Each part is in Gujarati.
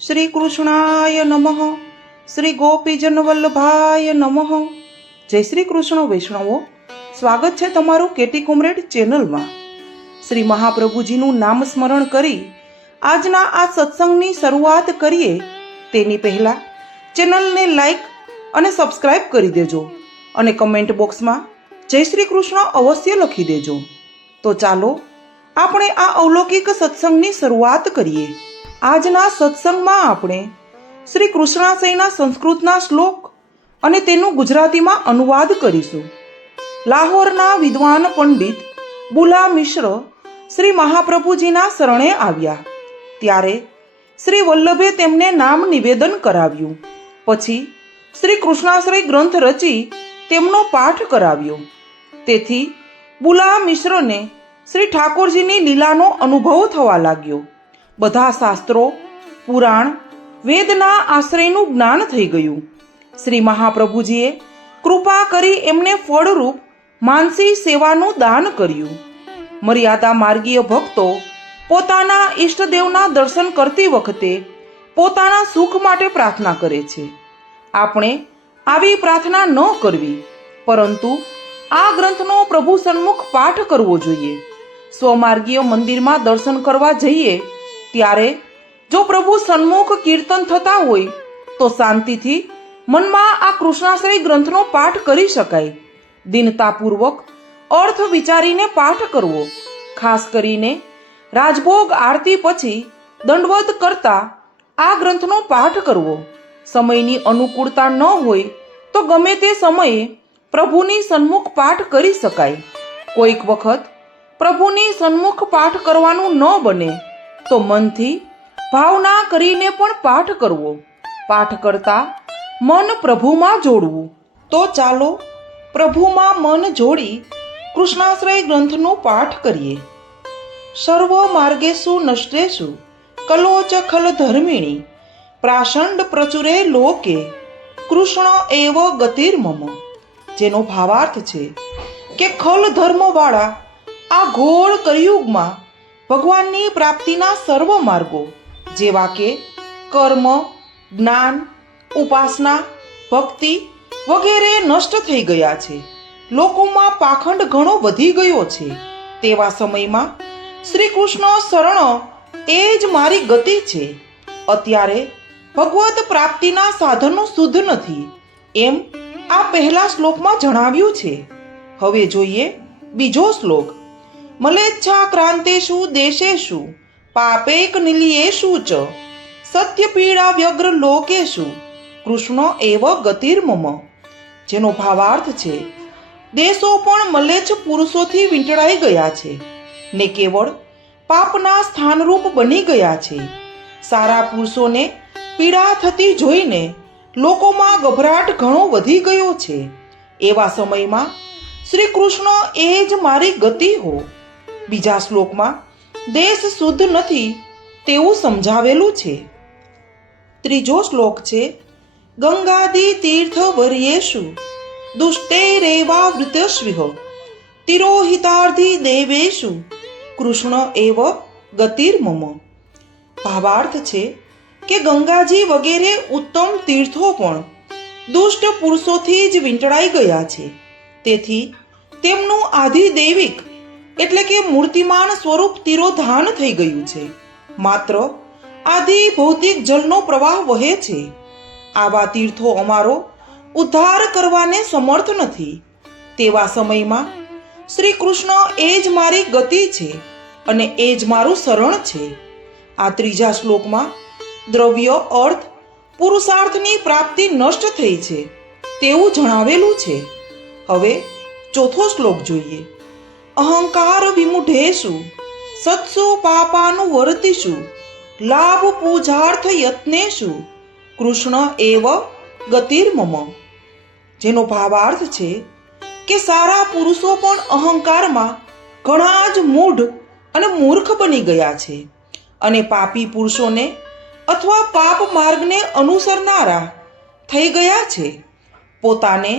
શ્રી કૃષ્ણાય નમઃ. શ્રી ગોપીજન વલ્લભાય નમઃ. જય શ્રી કૃષ્ણ વૈષ્ણવો, સ્વાગત છે તમારું કેટી કોમરેડ ચેનલમાં. શ્રી મહાપ્રભુજીનું નામ સ્મરણ કરી આજના આ સત્સંગની શરૂઆત કરીએ તેની પહેલાં ચેનલને લાઈક અને સબસ્ક્રાઈબ કરી દેજો અને કમેન્ટ બોક્સમાં જય શ્રી કૃષ્ણ અવશ્ય લખી દેજો. તો ચાલો આપણે આ અલૌકિક સત્સંગની શરૂઆત કરીએ. આજના સત્સંગમાં આપણે શ્રી કૃષ્ણાશયના સંસ્કૃતના શ્લોક અને તેનું ગુજરાતીમાં અનુવાદ કરીશું. લાહોરના વિદ્વાન પંડિત બુલા મિશ્ર શ્રી મહાપ્રભુજીના શરણે આવ્યા ત્યારે શ્રી વલ્લભે તેમને નામ નિવેદન કરાવ્યું. પછી શ્રી કૃષ્ણાશ્રય ગ્રંથ રચી તેમનો પાઠ કરાવ્યો. તેથી બુલા મિશ્રને શ્રી ઠાકોરજીની લીલાનો અનુભવ થવા લાગ્યો. બધા શાસ્ત્રો, પુરાણ, વેદના આશ્રયનું જ્ઞાન થઈ ગયું. શ્રી મહાપ્રભુજીએ કૃપા કરી એમને ફળરૂપ માનસી સેવાનું દાન કર્યું. મર્યાદા માર્ગીય ભક્તો પોતાના ઈષ્ટદેવના દર્શન કરતી વખતે પોતાના સુખ માટે પ્રાર્થના કરે છે. આપણે આવી પ્રાર્થના ન કરવી, પરંતુ આ ગ્રંથનો પ્રભુ સન્મુખ પાઠ કરવો જોઈએ. સ્વમાર્ગીય મંદિરમાં દર્શન કરવા જઈએ ત્યારે જો પ્રભુ સન્મુખ કીર્તન થતા હોય તો શાંતિથી મનમાં આ કૃષ્ણાશ્રય ગ્રંથનો પાઠ કરી શકાય. દીનતાપૂર્વક અર્થ વિચારીને પાઠ કરવો. ખાસ કરીને રાજભોગ આરતી પછી દંડવત કરતા આ ગ્રંથનો પાઠ કરવો. સમયની અનુકૂળતા ન હોય તો ગમે તે સમયે પ્રભુની સન્મુખ પાઠ કરી શકાય. કોઈક વખત પ્રભુની સન્મુખ પાઠ કરવાનું ન બને તો મનથી ભાવના કરીને પણ પાઠ કરવો. પાઠ કરતા મન પ્રભુમાં જોડવું. તો ચાલો પ્રભુમાં મન જોડી કૃષ્ણાશ્રય ગ્રંથનો પાઠ કરીએ. સર્વ માર્ગેષુ નષ્ટેષુ કલોચ ખલ ધર્મિણી પ્રાસંડ પ્રચુરે લોકે કૃષ્ણ એવ ગતિર્મમ. જેનો ભાવાર્થ છે કે ખલ ધર્મવાળા આ ઘોર કળિયુગમાં ભગવાનની પ્રાપ્તિના સર્વ માર્ગો જેવા કે કર્મ, જ્ઞાન, ઉપાસના, ભક્તિ વગેરે નષ્ટ થઈ ગયા છે. લોકોમાં પાખંડ ઘણો વધી ગયો છે. તેવા સમયમાં શ્રી કૃષ્ણ શરણ એ જ મારી ગતિ છે. અત્યારે ભગવત પ્રાપ્તિના સાધનો શુદ્ધ નથી એમ આ પહેલા શ્લોકમાં જણાવ્યું છે. હવે જોઈએ બીજો શ્લોક. મલેચ્છા ક્રાંતેષુ દેશેષુ પાપેક નિલિયેષુ ચ સત્ય પીડા વ્યગ્ર લોકેષુ કૃષ્ણ એવ ગતિર્મમ. જેનો ભાવાર્થ છે દેશો પણ મલેચ્છ પુરુષોથી વીંટળાઈ ગયા છે ને કેવળ પાપના સ્થાનરૂપ બની ગયા છે. સારા પુરુષોને પીડા થતી જોઈને લોકોમાં ગભરાટ ઘણો વધી ગયો છે. એવા સમયમાં શ્રી કૃષ્ણ એ જ મારી ગતિ હો. બીજા શ્લોકમાં દેશ શુદ્ધ નથી તેવું સમજાવેલું છે. ત્રીજો શ્લોક છે ગંગાદી તીર્થ વર્યેષુ દુષ્ટૈરેવા વૃતસ્વિહ તિરોહિતાર્ધી દેવેષુ કૃષ્ણ એવ ગતિર્મમ. ભાવાર્થ છે કે ગંગાજી વગેરે ઉત્તમ તીર્થો પણ દુષ્ટ પુરુષોથી જ વીંટળાઈ ગયા છે. તેથી તેમનું આધિદૈવિક એટલે કે મૂર્તિમાન સ્વરૂપ તિરોધાન થઈ ગયું છે. માત્ર આદિ ભૌતિક જળનો પ્રવાહ વહે છે. આવા તીર્થો અમારો ઉદ્ધાર કરવાને સમર્થ નથી. તેવા સમયમાં શ્રી કૃષ્ણ એ જ મારી ગતિ છે અને એ જ મારું શરણ છે. આ ત્રીજા શ્લોકમાં દ્રવ્ય, અર્થ, પુરુષાર્થની પ્રાપ્તિ નષ્ટ થઈ છે તેવું જણાવેલું છે. હવે ચોથો શ્લોક જોઈએ. અહંકાર વિમુઢેષુ સત્સુ પાપાનુવર્તિષુ લાભ પૂજાર્થ યત્નેષુ કૃષ્ણ એવ ગતિર્મમ. જેનો ભાવાર્થ છે કે સારા પુરુષો પણ અહંકારમાં ઘણા જ મૂઢ અને મૂર્ખ બની ગયા છે અને પાપી પુરુષોને અથવા પાપ માર્ગને અનુસરનારા થઈ ગયા છે. પોતાને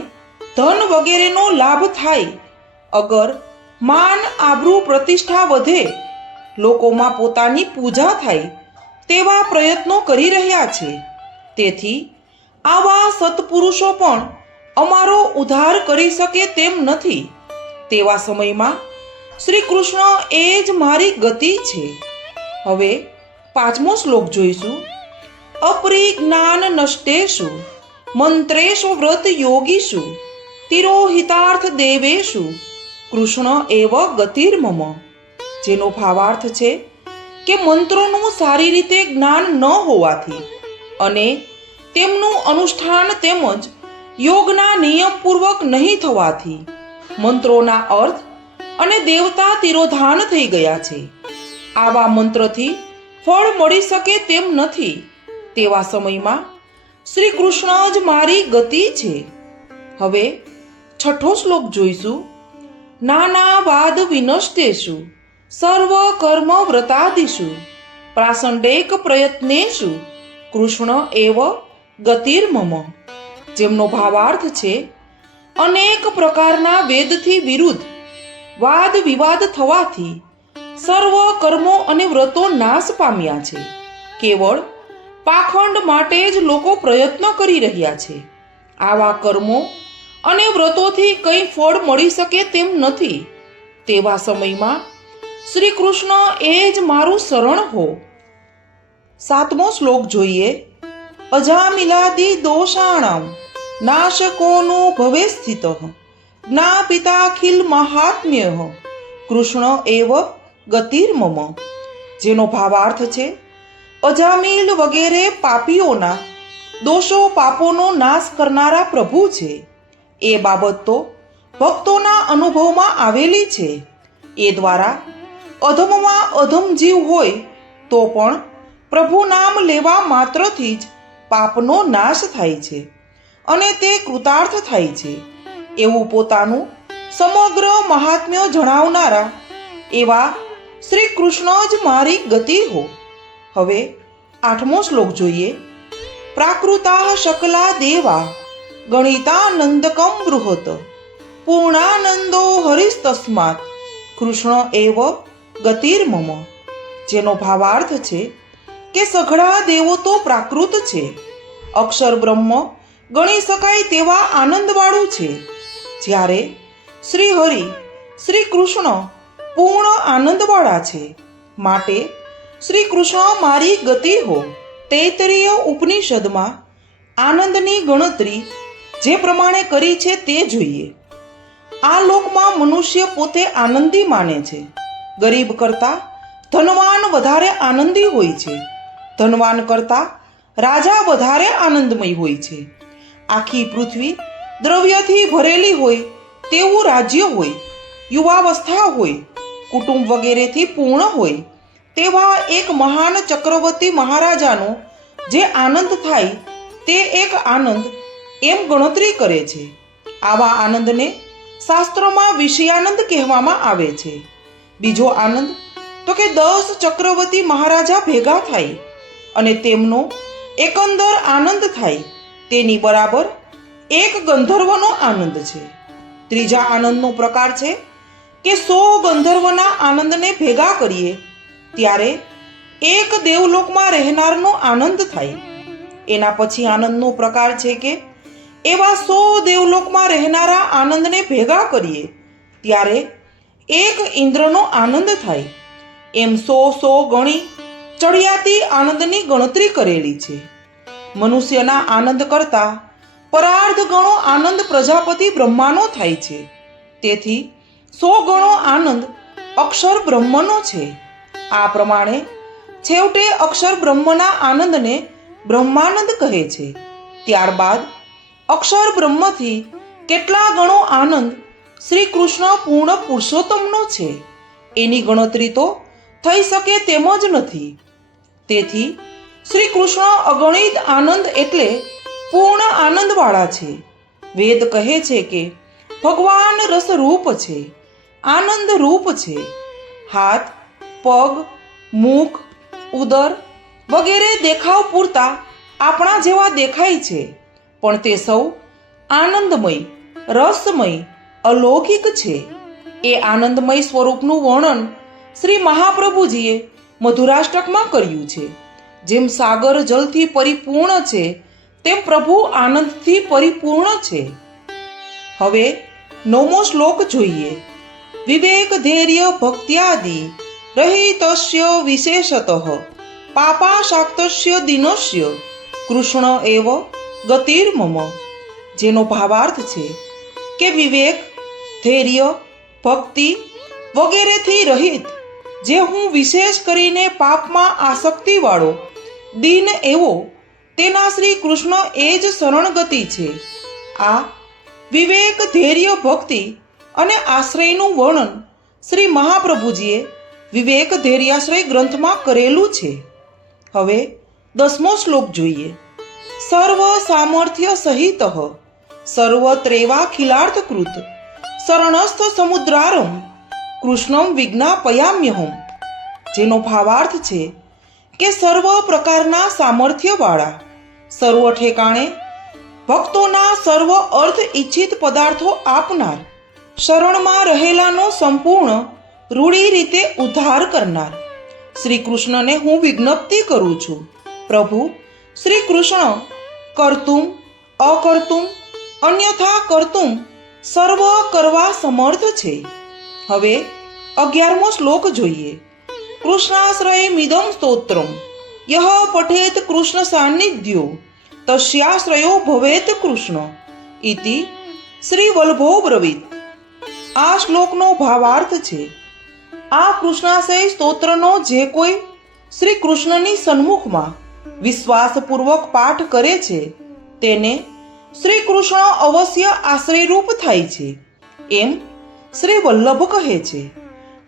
ધન વગેરેનો લાભ થાય, અગર માન, આબરૂ, પ્રતિષ્ઠા વધે, લોકોમાં પોતાની પૂજા થાય, તેવા પ્રયત્નો કરી રહ્યા છે. તેથી આવા સત્પુરુષો પણ અમારો ઉદ્ધાર કરી શકે તેમ નથી. તેવા સમયમાં શ્રી કૃષ્ણ એ જ મારી ગતિ છે. હવે 5મો શ્લોક જોઈશું. અપરિજ્ઞાન નષ્ટેષુ મંત્રેષુ વ્રત યોગીષુ તિરોહિતાર્થ દેવેશુ કૃષ્ણ એવ ગતિર્મમ. જેનો ભાવાર્થ છે કે મંત્રોનું સારી રીતે જ્ઞાન ન હોવાથી અને તેમનું અનુષ્ઠાન તેમજ યોગના નિયમપૂર્વક નહીં થવાથી મંત્રોના અર્થ અને દેવતા તિરોધાન થઈ ગયા છે. આવા મંત્રથી ફળ મળી શકે તેમ નથી. તેવા સમયમાં શ્રી કૃષ્ણ જ મારી ગતિ છે. હવે 6ઠો શ્લોક જોઈશું. નાના વાદ વિનષ્ટેષુ સર્વ કર્મ વ્રતાદિષુ પ્રાસંડેક પ્રયત્નેષુ કૃષ્ણ એવ ગતિર્મમ. જેમનો ભાવાર્થ છે અનેક પ્રકારના વેદથી વિરુદ્ધ વાદ વિવાદ થવાથી સર્વ કર્મો અને વ્રતો નાશ પામ્યા છે. કેવળ પાખંડ માટે જ લોકો પ્રયત્ન કરી રહ્યા છે. આવા કર્મો અને વ્રતોથી કંઈ ફળ મળી શકે તેમ નથી. તેવા સમયમાં શ્રી કૃષ્ણ એ જ મારું શરણ હો. 7મો શ્લોક જોઈએ. અજામિલાદિ દોષાણામ નાશકોનો ભવે સ્થિત જ્ઞાપિતાખિલ મહાત્મ્ય કૃષ્ણ એવ ગતિર્મમ. જેનો ભાવાર્થ છે અજામિલ વગેરે પાપીઓના દોષો પાપોનો નાશ કરનારા પ્રભુ છે. એ બાબત તો ભક્તોના અનુભવમાં આવેલી છે. એ દ્વારા અધમમાં અધમ જીવ હોય તો પણ પ્રભુ નામ લેવા માત્રથી જ પાપનો નાશ થાય છે અને તે કૃતાર્થ થાય છે. એવું પોતાનું સમગ્ર મહાત્મ્ય જણાવનારા એવા શ્રી કૃષ્ણ જ મારી ગતિ હો. હવે 8મો શ્લોક જોઈએ. પ્રાકૃતા શકલા દેવા ગણિતાનંદકમ બૃહત પૂર્ણાનંદો હરિસ્તસ્માત કૃષ્ણ એવ ગતિર્મમ. જેનો ભાવાર્થ છે કે સઘળા દેવો તો પ્રાકૃત છે. અક્ષર બ્રહ્મ ગણી શકાય તેવા આનંદવાળું છે. જ્યારે શ્રી હરિ શ્રી કૃષ્ણ પૂર્ણ આનંદવાળા છે. માટે શ્રી કૃષ્ણ મારી ગતિ હો. તૈત્તરીય ઉપનિષદમાં આનંદની ગણતરી જે પ્રમાણે કરી છે તે જોઈએ. આ લોકમાં મનુષ્ય પોતે આનંદી માને છે. ગરીબ કરતા ધનવાન વધારે આનંદી હોય છે. ધનવાન કરતા રાજા વધારે આનંદમય હોય છે. આખી પૃથ્વી દ્રવ્યથી ભરેલી હોય તેવું રાજ્ય હોય, યુવાવસ્થા હોય, કુટુંબ વગેરેથી પૂર્ણ હોય તેવા એક મહાન ચક્રવર્તી મહારાજાનો જે આનંદ થાય તે એક આનંદ એમ ગણતરી કરે છે. આવા આનંદને શાસ્ત્રોમાં વિષયાનંદ કહેવામાં આવે છે. બીજો આનંદ તો કે 10 ચક્રવર્તી મહારાજા ભેગા થાય અને તેમનો એકંદર આનંદ થાય તેની બરાબર એક ગંધર્વનો આનંદ છે. ત્રીજા આનંદનો પ્રકાર છે કે 100 ગંધર્વના આનંદને ભેગા કરીએ ત્યારે એક દેવલોકમાં રહેનારનો આનંદ થાય. એના પછી આનંદનો પ્રકાર છે કે એવા 100 દેવલોકમાં રહેનારા આનંદને ભેગા કરીએ ત્યારે એક ઇન્દ્રનો આનંદ થાય. એમ 100 ગણી ચડિયાતી આનંદની ગણતરી કરેલી છે. મનુષ્યના આનંદ કરતા પરાર્ધ ગણો આનંદ પ્રજાપતિ બ્રહ્માનો થાય છે. તેથી 100 ગણો આનંદ અક્ષર બ્રહ્મનો છે. આ પ્રમાણે છેવટે અક્ષર બ્રહ્મના આનંદને બ્રહ્માનંદ કહે છે. ત્યારબાદ અક્ષર બ્રહ્મથી કેટલા ગણો આનંદ શ્રી કૃષ્ણ પૂર્ણ પુરુષોત્તમનો છે એની ગણતરી તો થઈ શકે તેમ જ નથી. તેથી શ્રી કૃષ્ણ અગણિત આનંદ એટલે પૂર્ણ આનંદવાળા છે. વેદ કહે છે કે ભગવાન રસરૂપ છે, આનંદ રૂપ છે. હાથ, પગ, મુખ, ઉદર વગેરે દેખાવ પૂરતા આપણા જેવા દેખાય છે, પણ તે સૌ આનંદમય, રસમય, અલૌકિક છે. એ આનંદમય સ્વરૂપનું વર્ણન શ્રી મહાપ્રભુજીએ મધુરાષ્ટકમાં કર્યું છે. જેમ સાગર જલથી પરિપૂર્ણ છે તેમ પ્રભુ આનંદથી પરિપૂર્ણ છે. હવે 9મો શ્લોક જોઈએ. વિવેક ધૈર્ય ભક્ત્યાદિ રહિતસ્ય વિશેષતઃ પાપાશાક્તસ્ય દિનસ્ય કૃષ્ણ એવ ગતિર્મમ. જેનો ભાવાર્થ છે કે વિવેક, ધૈર્ય, ભક્તિ વગેરેથી રહિત જે હું વિશેષ કરીને પાપમાં આસક્તિવાળો દીન એવો તેના શ્રી કૃષ્ણ એ જ શરણગતિ છે. આ વિવેક, ધૈર્ય, ભક્તિ અને આશ્રયનું વર્ણન શ્રી મહાપ્રભુજીએ વિવેક ધૈર્યાશ્રય ગ્રંથમાં કરેલું છે. હવે 10મો શ્લોક જોઈએ. સર્વ સામર્થ્ય સહિત સર્વત્રેવાખિલાર્થકૃત શરણસ્થ સમુદ્રારમ કૃષ્ણમ વિજ્ઞાપયામ્યહમ. જેનો ભાવાર્થ છે કે સર્વ પ્રકારના સામર્થ્યવાળા, સર્વ ઠેકાણે ભક્તોના સર્વ અર્થ ઈચ્છિત પદાર્થો આપનાર, શરણમાં રહેલાનો સંપૂર્ણ રૂઢી રીતે ઉદ્ધાર કરનાર શ્રી કૃષ્ણને હું વિજ્ઞપ્તિ કરું છું. પ્રભુ શ્રી કૃષ્ણ કર્તુમ અકર્તુમ અન્યથા કર્તુમ સર્વ કરવા સમર્થ છે. હવે 11મો શ્લોક જોઈએ. કૃષ્ણાશ્રયમિદં સ્તોત્રમ યહ પઠેત કૃષ્ણ સાન્નિધ્યો તસ્યાશ્રયો ભવેત કૃષ્ણ ઇતિ શ્રી વલ્લભો બ્રવીત. આ શ્લોકનો ભાવાર્થ છે આ કૃષ્ણાશ્રય સ્તોત્રનો જે કોઈ શ્રી કૃષ્ણની સન્મુખમાં વિશ્વાસપૂર્વક પાઠ કરે છે તેને શ્રી કૃષ્ણ અવશ્ય આશ્રયરૂપ થાય છે એમ શ્રી વલ્લભ કહે છે.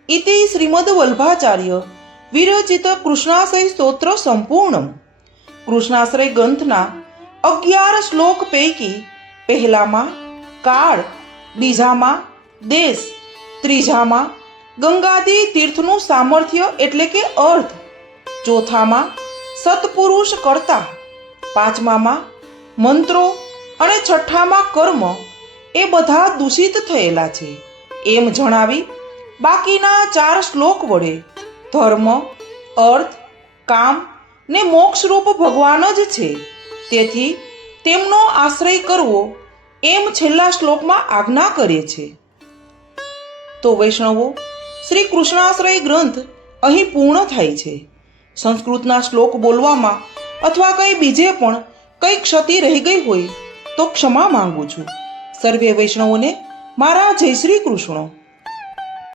ઇતિ શ્રીમદ વલ્ભાચાર્ય વિરચિત કૃષ્ણાશ્રય સ્તોત્ર સંપૂર્ણમ. કૃષ્ણાશ્રય ગ્રંથના 11 શ્લોક પૈકી પહેલામાં કાળ, બીજામાં દેશ, ત્રીજામાં ગંગાદી તીર્થનું સામર્થ્ય એટલે કે અર્થ, ચોથામાં સત્પુરુષ કર્તા, પાંચમામાં મંત્રો અને છઠ્ઠામાં કર્મ એ બધા દૂષિત થયેલા છે એમ જણાવી બાકીના 4 શ્લોક વડે ધર્મ, અર્થ, કામ ને મોક્ષરૂપ ભગવાન જ છે તેથી તેમનો આશ્રય કરવો એમ છેલ્લા શ્લોકમાં આજ્ઞા કરે છે. તો વૈષ્ણવો, શ્રી કૃષ્ણાશ્રય ગ્રંથ અહીં પૂર્ણ થાય છે. સંસ્કૃતના શ્લોક બોલવામાં અથવા કંઈ બીજે પણ કંઈ ક્ષતિ રહી ગઈ હોય તો ક્ષમા માંગુ છું. સર્વે વૈષ્ણવોને મારા જય શ્રી કૃષ્ણ.